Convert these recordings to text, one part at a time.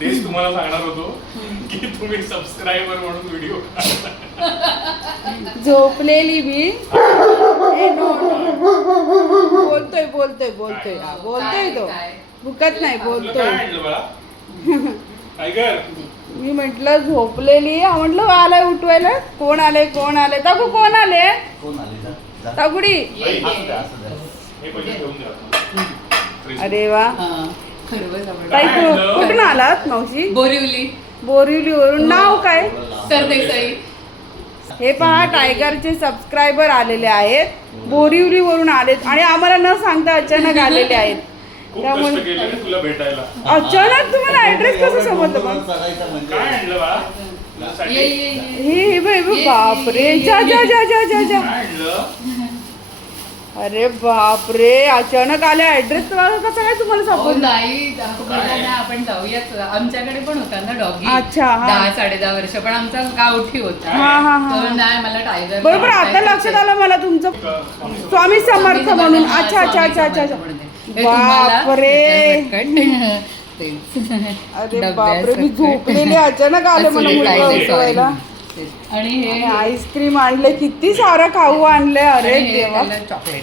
तेच तुम्हाला सांगणार होतो की तुम्ही सबस्क्रायबर म्हणून व्हिडिओ झोपलेली मी. ए. बोलतोय बोलतोय बोलतोय. हा, बोलतोय तो? भुकत नाही काय बोलतोय. आणलं बाळा? टायगर? मी म्हंटल झोपलेली. हा म्हटलं आलाय उठवायला. कोण आले कोण आले तगू कोण आले कोण आले जा जा. तगुडी ये, ये. असू द्या, असू द्या. हे पैसे घेऊन द्या फ्रीज. अरे वा. हा, खरवस आवडलं. ताई कु-? कुठून आलात मावशी? बोरिवली. बोरिवलीवरून. नाव काय? सरदेसाई. हे पहा टायगरचे सबस्क्रायबर आलेले आहेत. बोरिवलीवरून आलेत. आणि आम्हाला न सांगता अचानक आलेले आहेत. खूप त्यामुळे कष्ट केले रे तुला भेटायला. अचानक तुम्हाला ऍड्रेस कसं समजलं मग? सांगायचं म्हणजे काय आणलं बाळा ये तुझ्यासाठी? ये ये. हे हे बघ, हे बापरे. जा जा जा जा जा जा. काय आणलं? अरे बापरे अचानक आले ऍड्रेस कसं काय तुम्हाला हो सापडलं? नाही दाखवला ना आपण जाऊयाच आमच्याकडे पण होता ना डॉगी अच्छा, हा. दहा साडे दहा वर्ष पण आमचा गावठी होता. हा हा हा. तर नाही मला टायगर बरोबर आता लक्षात आलं मला तुमचं. स्वामी समर्थ म्हणून. अच्छा अच्छा अच्छा अच्छा अच्छा. बापरे. अरे बापरे मी झोपलेली अचानक आले मला मुलगा उठवायला. आणि हे आईस्क्रीम आणले किती सारं खाऊ आणले अरे देवा. चॉकलेट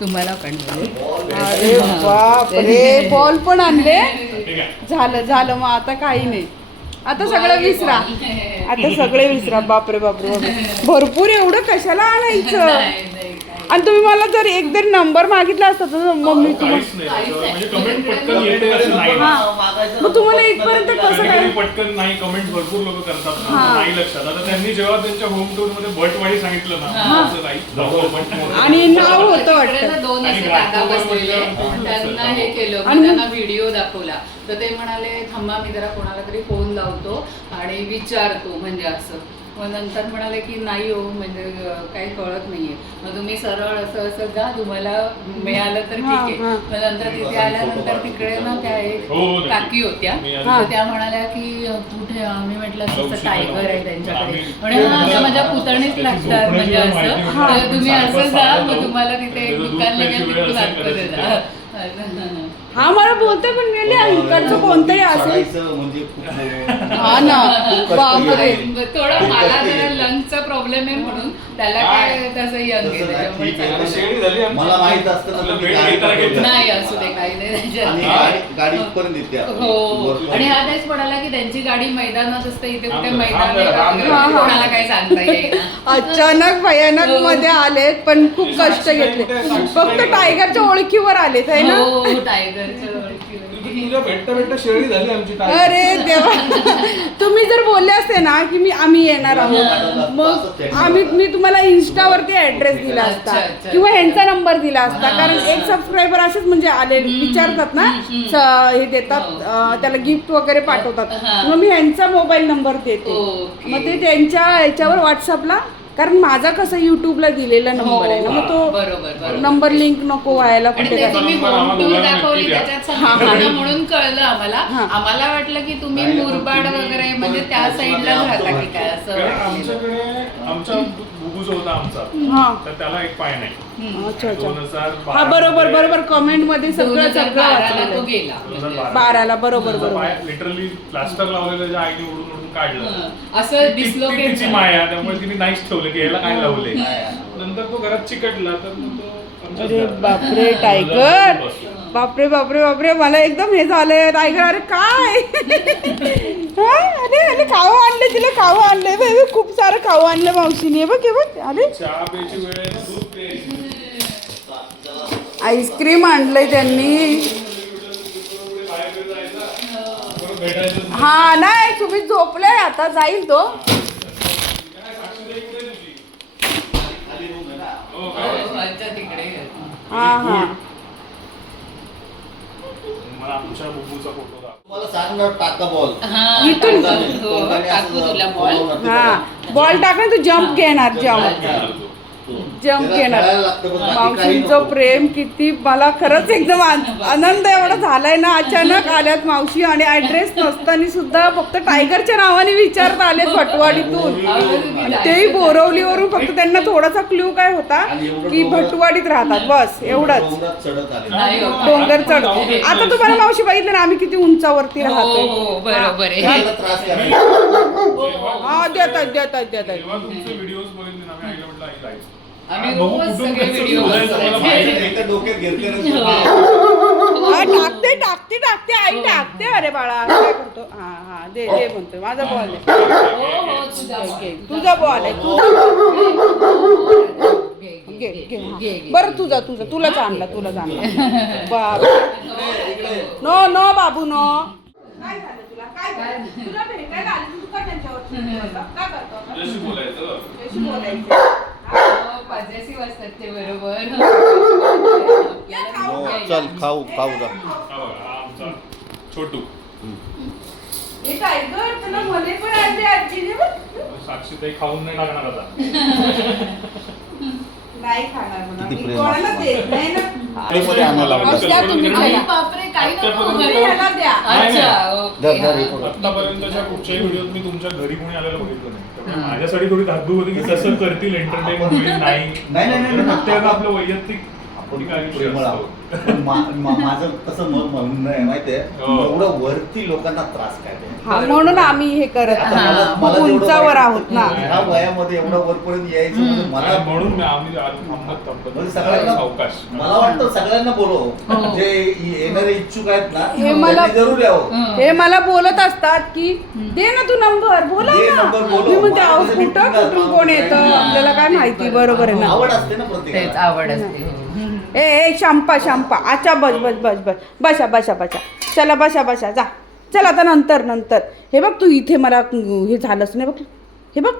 तुम्हाला पण अरे बापरे बॉल पण आणले? झालं झालं मग आता काही नाही. आता सगळं विसरा. आता सगळे विसरा बापरे बापरे बापरे. भरपूर एवढं कशाला आणायचं. आणि तुम्ही मला जर एक जरी नंबर मागितला असता तर मग मी तुम्हाला नाही त्याच्यावर. म्हणजे कमेंट पटकन येते असं नाही हा. मागायचं मग तुम्हाला इथपर्यंत कसं काय पटकन नाही कमेंट भरपूर लोक करतात ना, हा. नाही लक्षात आता त्यांनी जेव्हा त्यांच्या होम टूरमध्ये बटवाडी सांगितलं ना असं नाही जाऊ आपण. आणि नाव होतं वाटतं दोन आणि असे दादा घाटकोपर बसलेले म्हणजे त्यांना हे केलं आणि मग- त्यांना व्हिडिओ दाखवला तर ते म्हणाले थांबा मी जरा कोणाला तरी फोन लावतो आणि विचारतो म्हणजे असं मग नंतर म्हणाले की नाही हो म्हणजे काही कळत नाहीये. मग तुम्ही सरळ असं असं जा तुम्हाला मिळालं तर ठीक आहे. मग नंतर तिथे आल्यानंतर तिकडे ना त्या एक हो. काकी होत्या. तर त्या म्हणाल्या की कुठे आम्ही म्हटलं असं टायगर आहे. त्यांच्याकडे. आम्ही- म्हणे हा त्या माझ्या पुतणीच लागतात म्हणजे असं. तर तुम्ही असं जा. मग तुम्हाला तिथे एक दुकान लगेच वेळ हा मला बोलतोय पण मी म्हणले, इकडचं कोणतरी असेल. म्हणजे खूप हा ना. बापरे. घेतले. थोडं मला जरा. लंगचा प्रॉब्लेम आहे म्हणून. त्याला काय? तसं यंग आहे. त्याच्यामुळे झाली आमची. मला माहीत असतं ना आपलं तुम्ही भेट गाडी घेता घेता. पाठवता. नाही असू दे काही नाही आणि. गाडी गाडी. हो. आणि हा तेच म्हणाला की त्यांची गाडी मैदानात असते इथे कुठे मैदान कोणाला काही सांगता येईल अचानक भयानक हो. मध्ये आलेत पण खूप कष्ट घेतले फक्त टायगरच्या ओळखीवर आलेत आहे ना हो टायगरच्या ओळखीवर. तुझ्या भेटता भेटता शेळी झाली आमची टायगर. अरे देवा तुम्ही जर बोलले असते ना की मी आम्ही येणार आहोत मग आम्ही मी तुम्हाला इन्स्टावरती ऍड्रेस दिला असता अच्छा, अच्छा, किंवा. ह्यांचा नंबर दिला असता हा. कारण एक सबस्क्रायबर असेच म्हणजे आले विचारतात ना स- हे देतात हो. अं, त्याला गिफ्ट वगैरे पाठवतात हा. मग मी ह्यांचा मोबाईल नंबर देते ओके. मग ते त्यांच्या ह्याच्यावर व्हॉट्सअपला कारण माझा कसं युट्यूबला दिलेला नंबर आहे ना मग हो, बरोबर, बरोबर. तो नंबर लिंक नको व्हायला कुठे काय तुम्ही होम टूर दाखवली. त्याच्यात म्हणून कळलं आम्हाला. आम्हाला वाटलं की तुम्ही मुरबाड वगैरे म्हणजे त्या साईडला राहता की काय असं. आमच्याकडे आमचा आमचा हा तर त्याला एक पाय नाही हम्म. अच्छा अच्छा दोन हजार हा बरोबर बरोबर कमेंटमध्ये दोन सगळं हजार सगळं बाराला वाचलेलं तो आहे. गेला दोन हजार. बारा. बाराला बरोबर बरोबर पाय लिटरली प्लास्टर लावलेलं त्याच्या आईने उडून उडून काढलं. असं ती- ती- डिस्लोकेट तिची माया त्यामुळे तिने नाहीच ठेवलं की याला काय लावले. नंतर तो घरात चिकटला तर मग तो आमच्याच अरे घरात. बापरे टायगर बापरे बापरे बापरे मला एकदम हे झालंय टायगर अरे काय हा? अरे अरे खाऊ आणले तिला खाऊ आणले बाई, खूप सारं खाऊ आणलं मावशीने हे बघ हे बघ अरे चहा प्यायची वेळ आहे, दूध प्यायची. आईस्क्रीम आणलंय त्यांनी परत भेटायचं हा नाही तुम्ही झोपले आता जाईल तो. हो? हो, हा हा बॉल. हा, इथून? टाकू, हो, टाकू तुला बॉल. हा बॉल टाकून तू जम्प घेणार जम्प जम काही मावशींचं. प्रेम किती मला खरंच एकदम आन- आनंद एवढा झालाय ना अचानक आल्यात मावशी आणि ऍड्रेस नसताना सुद्धा फक्त टायगरच्या नावाने विचारत आले फटवाडीतून आणि तेही बोरवलीवरून फक्त त्यांना थोडासा क्ल्यू काय होता की भटवाडीत राहतात. बस एवढंच. हो. डोंगर चढ आता तुम्हाला मावशी बघितलं ना आम्ही किती उंचावरती हो राहतो हो बरोबर हा देतात देतात देतात. आम्ही बघू रोज कुठून सगळे कसं व्हिडिओ बोलायचं मला माहिती बघायचे. नाही. एकदा डोक्यात घेतले हो. ना हा, टाकते टाकते टाकते आई टाकते. अरे बाळा काय करतो हा हा दे दे म्हणतोय. माझा बॉल आहे. हो हो तुझा घे, घे. तुझा बॉल आहे. तुझा घे, घे हा. बरं तुझा तुझा. तुलाच आणला तुलाच आणला. बाप. नो नो बाबू नो. काय झालं तुला? काय झालं? तुला भेटायला आली तू का त्यांच्यावरती? बोलला? काय करतो बोलायचं. बोलायचं. हा? असतात ते बरोबर चल खाऊ खाऊ जा हा बघा, हा आमचा छोटू हे काय गं? तुला मले पण आणले आजीने बघ. साक्षी ताई खाऊन नाही टाकणार आता नाही खाणार म्हणा. किती मी प्रेम कोणाला असतं. देत नाही ना तुम्ही बापरे काही नको द्या. अच्छा ओके. हा. आतापर्यंतच्या कुठच्याही व्हिडिओत मी तुमच्या घरी कोणी आलेलं बघितलं नाही. त्यामुळे माझ्यासाठी थोडी धाकधूक होती की कसं करतील एंटरटेन होईल नाही. नाही, नाही, नाही, नाही. प्रत्येकाला आपलं वैयक्तिक आपण ठीक आहे, विषय प्रेमळ. आहोत. पण मा- मा- माझं कसं म- म्हणणं आहे माहितीये हो. एवढं वरती लोकांना त्रास काय? हा म्हणून आम्ही हे करत आता नाही. मला- खूप मला जेवढं उंचावर आहोत ना ह्या वयामध्ये एवढं वरपर्यंत यायचं म्हणजे मला आणि म्हणून मी आम्ही आज थांबत थांबत म्हणजे सगळ्यांना सावकाश मला वाटतं सगळ्यांना हो. बोलव जे येणारे इच्छुक आहेत ना हे मला- त्यांनी जरूर यावं हं. हे मला बोलत असतात की दे ना तू नंबर बोला दे ना बोलव. मी म्हणते अहो कुठं कुठून कोण येतं हा. आपल्याला काय माहिती बरोबर आहे ना आवड असते ना तेच प्रत्येकाला आवड असते हो. ए ए शांपा शांपा अच्छा बस बस बस बस. बसा बसा बसा. चला बसा बसा. जा. चल आता नंतर नंतर. हे बघ तू इथे मला हे झालंच नाही बघ. हे बघ.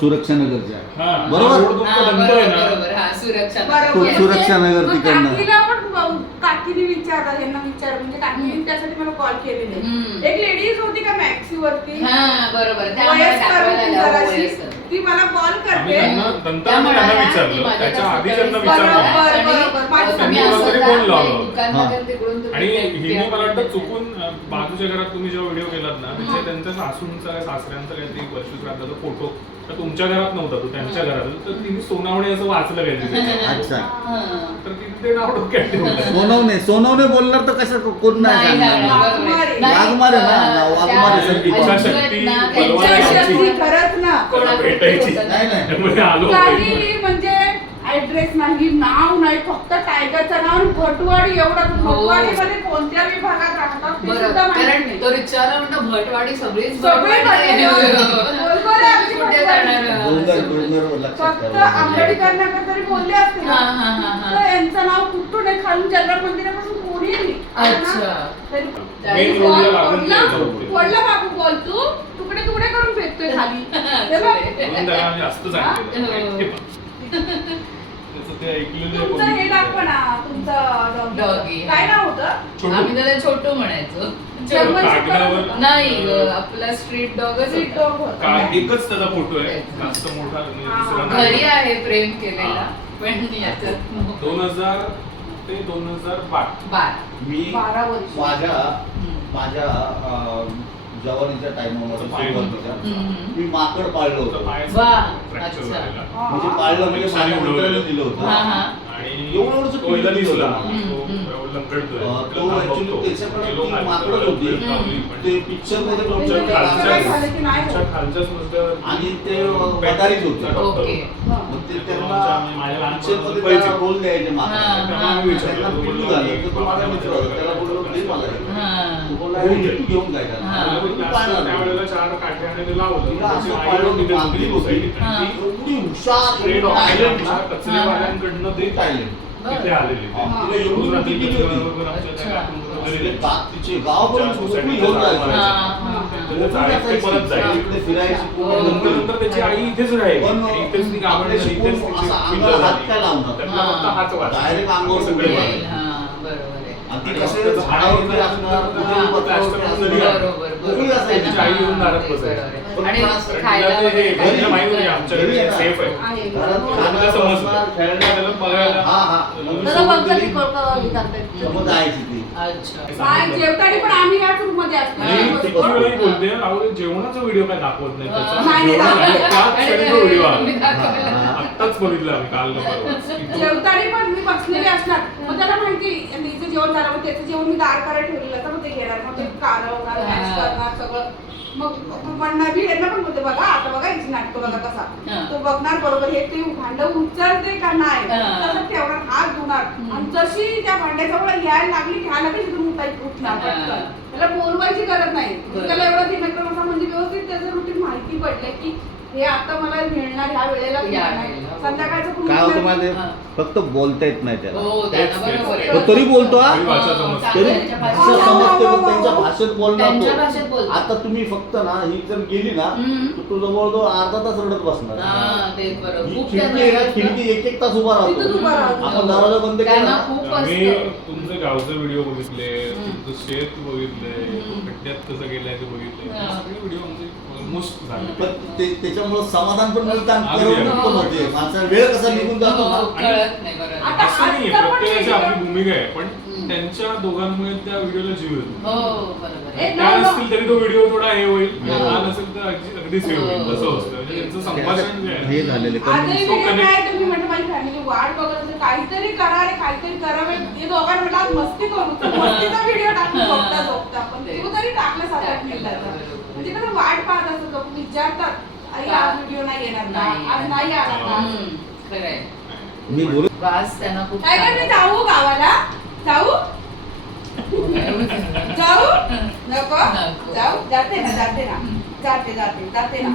सुरक्षा नगरच्या बरोबर? हा, हा सुरक्षा बरोबर. तो सुरक्षा नगर तिकडनं. काकीने विचारलं यांना विचार म्हणजे काकीने त्यासाठी मला कॉल केलेले. एक लेडीज होती का मॅक्सी वरती? हा बरोबर. आम्ही त्यांना नंतर आम्ही त्यांना विचारलं. त्याच्या आधी त्यांना विचारलं. आणि हिने मला वाटतं चुकून बाजूच्या घरात तुम्ही जेव्हा व्हिडिओ केलात ना तिथे त्यांच्या सासूंचा सासऱ्यांचा काहीतरी वर्षश्राद्धाचा फोटो. तर तुमच्या घरात नव्हता तो त्यांच्या घरात. तर तिने सोनावणे असं वाचलं काहीतरी. तर तिने ते नाव डोक्यात ठेवलं सोनवणे सोनवणे बोलणार तर कसं कोण नाही. वाघमारे. ना, वाघमारे इच्छाशक्ती, खरंच ना. कोणाकडे भेटायची. होतं नाही, नाही. त्यामुळे आलो काही म्हणजे ऍड्रेस नाही नाव नाही फक्त टायगरचं नाव आणि भटवाडी एवढं हो. भटवाडीमध्ये कोणत्या विभागात राहतात ते बरोबर सुद्धा माहिती कारण नाही. तो विचारला म्हणतो भटवाडी सगळीच सगळे भटवाडी आहे. भटवाडी. बरोबर आहे, आमची कुठे भटवाडी. जाणार डोंगर डोंगर लक्षात फक्त ठेवा. आंबेडकर नगर तरी बोलले असते ना हा, हा, हा, हा. तर यांचं नाव कुठून आहे खालून मंदिरापासून कोणी नाही. अच्छा. तरी- मेन बॉल लागून ते होतं. पडला बाबू बॉल तू तुकडे तुकडे करून फेकतोय खाली हे बघ. म्हणून त्याला आम्ही जास्त सांगितलं हा? माहिती आहे. त्याचं ते ऐकलेलं आहे तुमचं हे कोणी. दाखवा ना तुमचं Doggy. डॉगी काय नाव होतं छोटू. आम्ही त्याला छोटू म्हणायचो जर्मन कागदावर- शेपर्ड होता. नाही अं, आपला स्ट्रीट डॉगच Street dog होता. का एकच त्याचा फोटो आहे जास्त मोठा नाही, हा. दुसरा नाही. घरी आहे प्रेम. केलेला पण याच्यात दोन हजार ते दोन हजार बारा बार मी बारा वर्ष. माझ्या हम्म. माझ्या अं, जवानीच्या. सुरुवातीच्या, हम्म. मी माकड पाळलं होतं पाय वा, fracture अच्छा. झालेला. म्हणजे पाळलं म्हणजे मित्राने. दिलं होतं हा, हा. आणि एवढं दिसला. तो हम्म. अं, तो ऍक्च्युली. त्याच्याकडे होती. पिक्चरमध्ये म्हणजे आणि ते वदारीच होते. ते त्यांना पिक्चरमध्ये रोल द्यायचे हा, हा. त्यांना पिल्लू झालं. तर तो माझा मित्र होता त्याला बोललो प्लीज मला हे." हा. तो बोलला, "अरे, हे घेऊन काय करणार?" हा. एवढी हुशार तिथे आलेले. हा. का- तिचे. हा, हा, ते परत फिरायची हो. नंतर नंतर त्याची आई इथेच राहिली. इथेच ती इथेच. Direct अंगावर सगळे पण हे हा, हा. आम्ही मध्ये बोलते जेवणाचा व्हिडिओ काय दाखवत नाही त्याचा. व्हिडिओ. आत्ताच बघितलं आम्ही काल जेवताना पण मी बसलेले असणार मग त्याला माहिती आणि हिचं जेवण झालं मग त्याचं जेवण मी दार करायला ठेवलेलं तर मग ते घेणार मग ते. करणार सगळं. मग म्हणणार बी यांना पण बोलते बघा. आता बघा हिची नाटक बघा. कसा. तो बघणार बरोबर हे ते भांड उचलते का नाही. तसं ठेवणार हात धुणार. आणि जशी त्या भांड्याजवळ यायला लागली घ्यायला लगेच तिथून उठायची उठणार त्याला बोलवायची गरज नाही. त्याला एवढं दिनक्रम असा म्हणजे व्यवस्थित त्याचं रुटीन माहिती पडलंय की हे आता मला मिळणार ह्या वेळेला या मिळणार. वेळेला. संध्याकाळचं पण काय होतं माहिती हा. फक्त बोलता येत नाही त्याला हो त्यांना बरोबर आहे. तो तरी बोलतो हा तरी भाषा समजते. तरी त्यांच्या भाषा भाषेत- समजते पण त्यांच्या भाषेत बोलणार त्यांच्या तो. भाषेत बोलतो. आता तुम्ही फक्त ना ही जर गेली ना हम्म. तर तू जवळ अर्धा तास रडत बसणार हा, तेच बरोबर. ही खूप खिडकी आहे ना खिडकी एक एक तास उभा राहतो उभा राहतो. आपण दरवाजा बंद केला त्यांना ना खूप असतं. तुमचे गावचे व्हिडिओ बघितले हम्म. तुमचं शेत बघितले हम्म. खड्ड्यात कसं गेलंय ते बघितले हा. सगळे व्हिडिओ आमचे ऑलमोस्ट झाले पण ते- त्याच्यामुळे समाधान पण मिळतं आणि अगदी, करमणूक पण अगदी. होते. माणसाला वेळ कसा निघून जातो हो, ना कळत नाही बरोबर. आता- असं नाहीये आजचा पण प्रत्येकाची video- आपली भूमिका आहे पण. त्यांच्या दोघांमुळे त्या व्हिडिओला जीव येतो. हो बरोबर आहे. त्या तरी तो व्हिडिओ थोडा हे होईल हो. हा नसेल तर अगदी- अगदीच हे होईल. तसं असतं. म्हणजे त्यांचं संभाषण जे आहे हे ना, झालेले आजही तो video connect- काय तुम्ही म्हटलं माझी फॅमिली वाट बघत असेल काहीतरी करा रे काहीतरी करावे हे दोघांना म्हटलं आज मस्ती करू तर मस्तीचा व्हिडिओ टाकू झोपता झोपता पण तू तरी टाकलं सात आठ मिनिटाचा. म्हणजे कसं वाट पाहत असत लोक विचारतात. आई आज व्हिडिओ नाही येणार का नाही. आज नाही आला का हम्म, खरं आहे. मी बोलू? वास त्यांना खूप काय मी जाऊ गावाला. जाऊ? जाऊ? नको? नको. जाऊ? जाते ना जाते ना. जाते जाते जाते ना.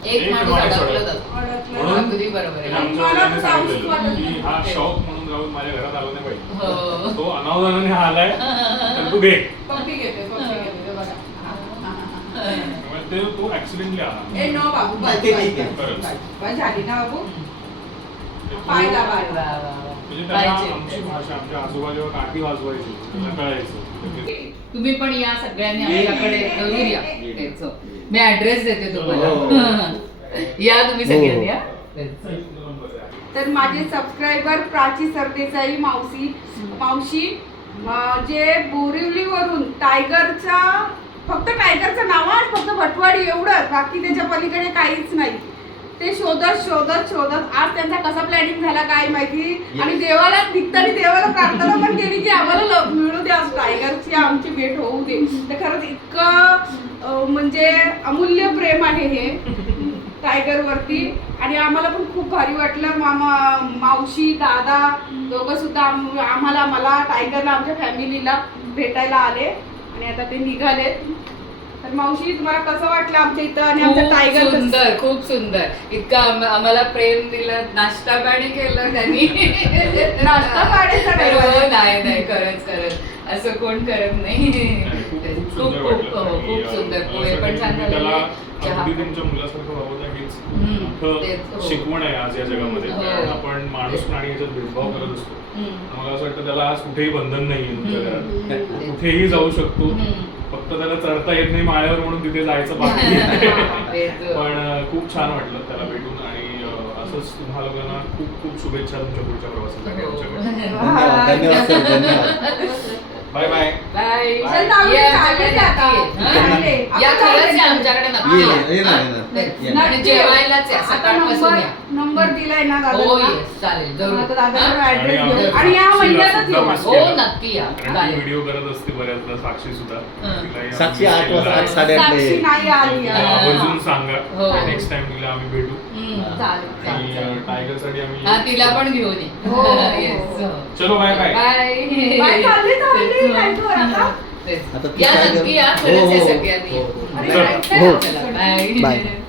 एक एक माणूस माणूस अडकलं अडकलं. जातं. ओळखलं म्हणून- अगदी बरोबर आहे. आमच्या मला वडिलांनी तर जाऊच सांगितलेलं वाटत की नाही. हा शौक म्हणून राहून माझ्या घरात आला नाही हो. पाहिजे तो अनावधानाने आलाय. तर तू घे पप्पी घेते पप्पी घेते ते बघा त्यामुळे ते तो ऍक्सिडेंटली आला ए नो बाबू नाही, ते ठीक आहे. बस झाली ना बाबू पाय दाबा. म्हणजे त्याला पाहिजे. आमची भाषा आमच्या आजोबा जेव्हा काठी वाजवायची त्याला कळायचं तुम्ही पण या सगळ्यांनी आमच्याकडे जरूर या ये. तेच. मी ऍड्रेस देते हो. तुम्हाला या तुम्ही सगळ्यांनी या तर माझे सबस्क्रायबर प्राची सरदेसाई मावशी मावशी अं, जे बोरिवलीवरून टायगरच्या फक्त टायगरचं नाव आहे फक्त भटवाडी एवढंच. बाकी त्याच्या पलीकडे काहीच नाही. ते शोधत शोधत शोधत. आज त्यांचा कसा प्लॅनिंग झाला काय माहिती? आणि देवाला निघताना देवाला प्रार्थना पण केली की आम्हाला मिळू दे आज टायगरची आमची भेट होऊ दे. तर खरंच इतकं म्हणजे अमूल्य प्रेम आहे हे टायगर वरती आणि आम्हाला पण खूप भारी वाटलं. मामा मावशी दादा दोघं सुद्धा आम- आम्हाला मला टायगरला आमच्या फॅमिलीला भेटायला आले. आणि आता ते निघाले तर मावशी तुम्हाला कसं वाटलं आमच्या इथं आणि आमच्या खूप टायगर कसं- सुंदर खूप सुंदर इतकं आम- आम्हाला प्रेम दिलं नाश्ता पाणी केलं त्यांनी नाश्ता पाण्याचा नाही हो, वाला. नाही नाही खरंच खरंच असं कोण करत नाही खूप खूप खूप सुंदर खूप हो, खूप सुंदर पोहे पण छान त्याला झालेले चहा अगदी पण. तुमच्या मुलासारखं वागवता हीच हम्म, मोठं हो. शिकवण आहे आज या जगामध्ये हो. कारण आपण माणूस प्राणी याच्यात भेदभाव करत असतो हम्म. मला असं वाटतं त्याला आज कुठेही बंधन हम्म. घरात कुठेही जाऊ शकतो हम्म. फक्त त्याला चढता येत नाही माळ्यावर म्हणून तिथे जायचं बाकी आहे. पण खूप छान वाटलं त्याला भेटून आणि असंच तुम्हा लोकांना खूप खूप शुभेच्छा तुमच्या पुढच्या प्रवासासाठी हो. आमच्याकडे. Bye bye. बाय. आमच्याकडे जेवायलाच आता सकाळपासून नंबर दिलाय ना हो दादा येस चालेल जरूर. आता दादाचा हं? ऍड्रेस आणि घेऊ आम्ही आणि या महिन्यातच येऊ. हो. नक्की या. कारण ती चालेल व्हिडिओ करत असते बऱ्याचदा साक्षी सुद्धा. हं. तिलाही साक्षी आठ वाजता साडेआठ साक्षी नाही आली तिला हा. आवर्जून सांगा. हो. नेक्स्ट टाइम तिला आम्ही भेटू. चालेल आणि चालेल टायगरसाठी आम्ही हा तिला पण घेऊन ये. हो, हो, हो. येस चलो बाय बाय बाय बाय, चालली, चालली, काय तू आता? तेच. आता ती या काय नक्की या. खरंच हो, हो, सगळ्यांनी हो, हो. अरे, हो. बाय.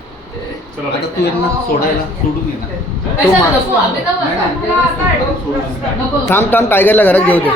आता तू यांना सोडायला सोडून ये ना नाही? नाही. सोडून ये. नको थांब थांब टायगरला घरात घेऊ दे